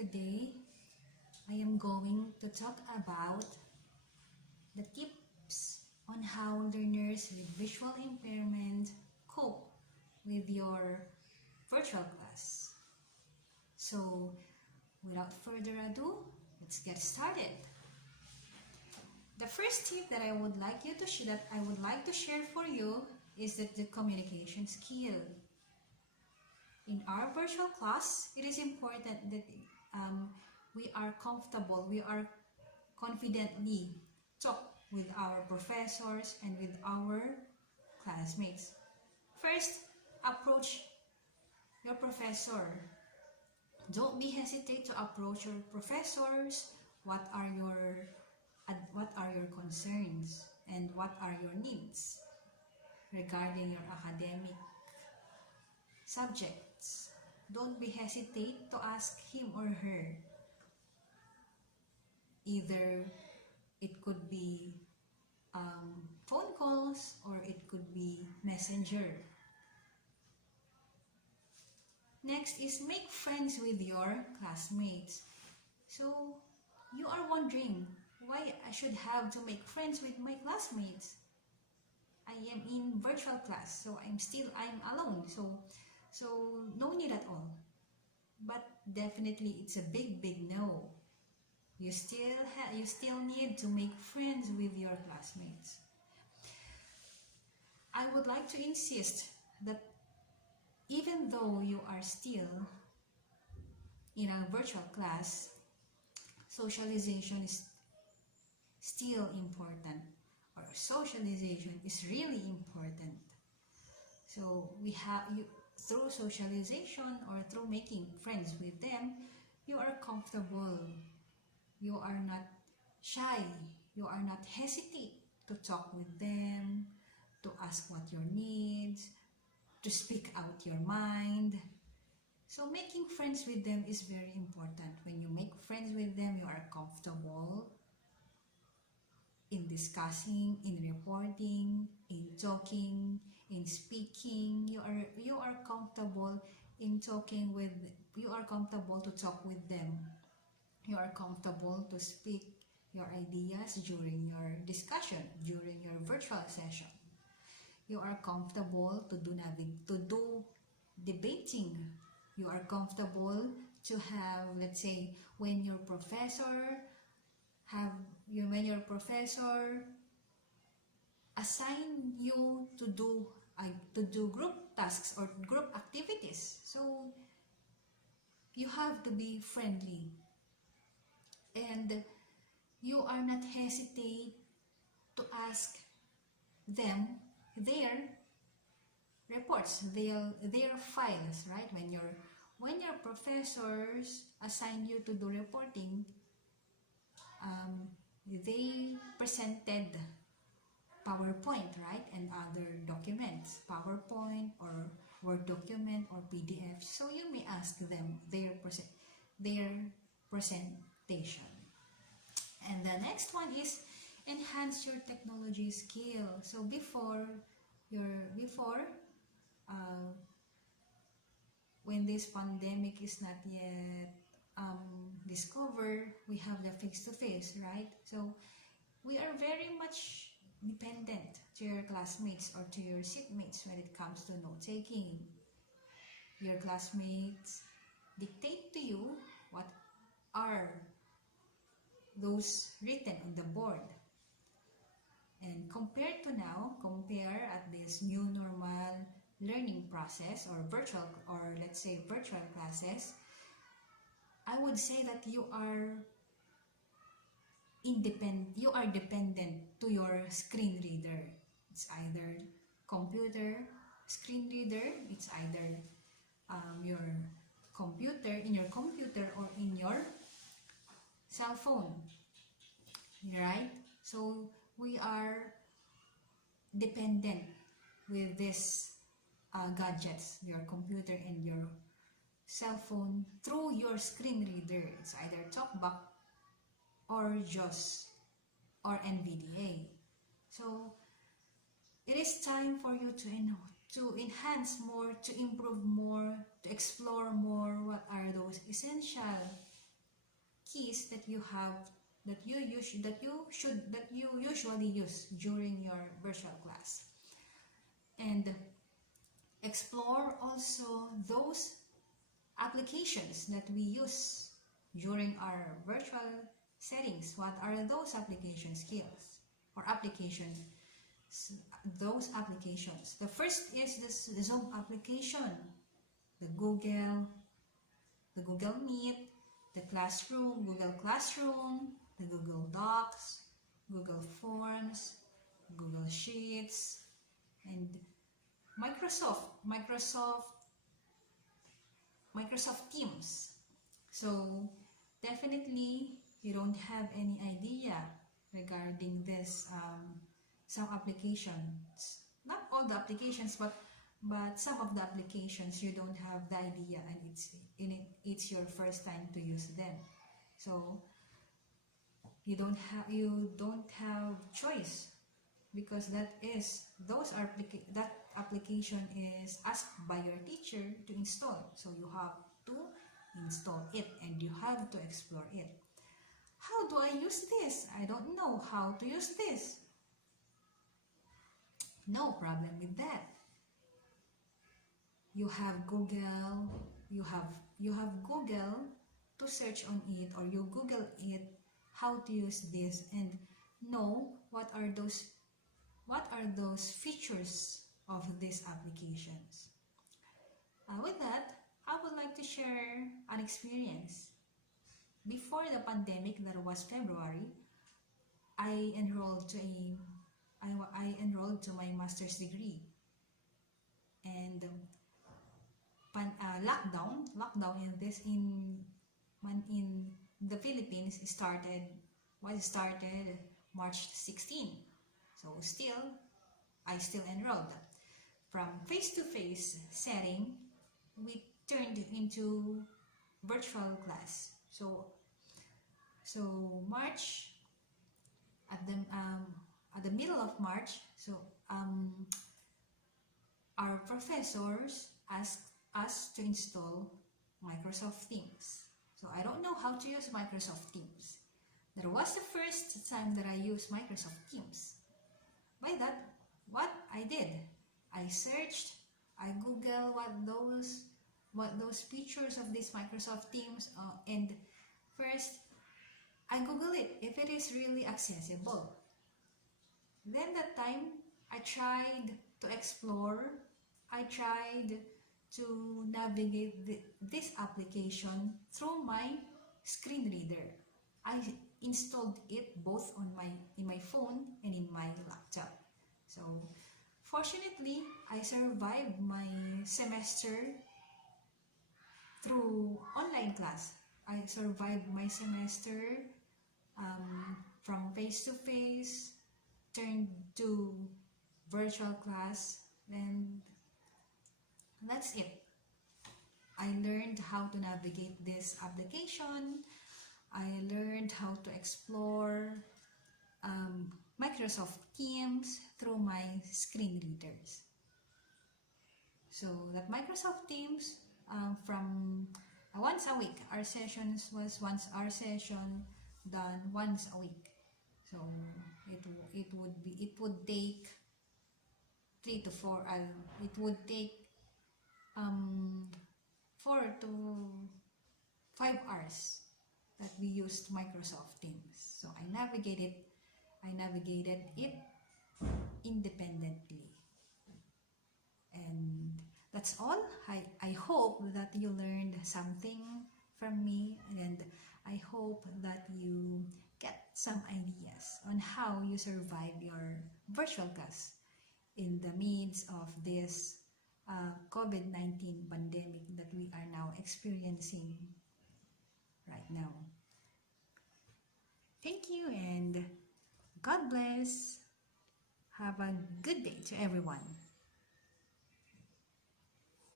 Today, I am going to talk about the tips on how learners with visual impairment cope with your virtual class. So, without further ado, let's get started. The first tip that I would like to share for you is that the communication skill. In our virtual class, it is important that we are confidently talk with our professors and with our classmates. First, approach your professor. Don't be hesitate to approach your professors. What are your concerns and what are your needs regarding your academic subjects? Don't be hesitate to ask him or her. Either it could be phone calls or it could be messenger. Next is make friends with your classmates. So you are wondering why I should have to make friends with my classmates. I am in virtual class, so I'm alone. So no need at all. But definitely it's a big no. You still need to make friends with your classmates. I would like to insist that even though you are still in a virtual class, socialization is still important, or socialization is really important. So through socialization or through making friends with them, you are comfortable. You are not shy. You are not hesitate to talk with them, to ask what your needs, to speak out your mind. So making friends with them is very important. When you make friends with them, you are comfortable in discussing, in reporting, in talking, in speaking. You are comfortable in talking with. You are comfortable to talk with them. You are comfortable to speak your ideas during your discussion, during your virtual session. You are comfortable to do debating. You are comfortable to have, let's say, when your professor assign you to do group tasks or group activities. So you have to be friendly. And you are not hesitate to ask them their reports, their files, right? When your professors assign you to do reporting, they presented PowerPoint, right? And other documents, PowerPoint or Word document or PDF. So you may ask them their presentation. And the next one is enhance your technology skill. So when this pandemic is not yet discovered, we have the face-to-face, right? So we are very much dependent to your classmates or to your seatmates when it comes to note-taking. Your classmates dictate to you what are those written on the board. And compare at this new normal learning process or virtual classes, I would say that you are dependent to your screen reader. It's either computer screen reader, it's either your computer or in your cell phone, right? So we are dependent with these gadgets, your computer and your cell phone, through your screen reader. It's either TalkBack or JAWS or NVDA. So it is time for you to enhance more, to improve more, to explore more what are those essential keys that you have, that you usually use during your virtual class. And explore also those applications that we use during our virtual settings. What are those application skills or applications? Those applications. The first is the Zoom application, the Google Meet, the Classroom, Google Classroom, the Google Docs, Google Forms, Google Sheets, and Microsoft Teams. So definitely you don't have any idea regarding this some applications. Not all the applications, but some of the applications you don't have the idea, and it's your first time to use them. So you don't have choice, because that application is asked by your teacher to install. So you have to install it and you have to explore it. How do I use this? I don't know how to use this. No problem with that. You have Google, you have Google to search on it, or you Google it how to use this and know what are those features of these applications. With that, I would like to share an experience. Before the pandemic, that was February, I enrolled to my master's degree, and lockdown in the Philippines started March 16. So I still enrolled. From face-to-face setting, we turned into virtual class. So March, at the middle of March, our professors asked us to install Microsoft Teams. So I don't know how to use Microsoft Teams. That was the first time that I used Microsoft Teams. By that, what I did, I searched, I Googled what those features of this Microsoft Teams, and first I Google it if it is really accessible. Then that time I tried to explore, I tried to navigate this application through my screen reader. I installed it both in my phone and in my laptop. So fortunately, I survived my semester through online class. I survived my semester from face-to-face, turned to virtual class, and that's it. I learned how to navigate this application. I learned how to explore Microsoft Teams through my screen readers. So that Microsoft Teams, from once a week, our session done once a week. So it would take 3 to 4. It would take 4 to 5 hours that we used Microsoft Teams. So I navigated it independently. And that's all. I hope that you learned something from me, and I hope that you get some ideas on how you survive your virtual class in the midst of this COVID-19 pandemic that we are now experiencing right now. Thank you, and God bless. Have a good day to everyone.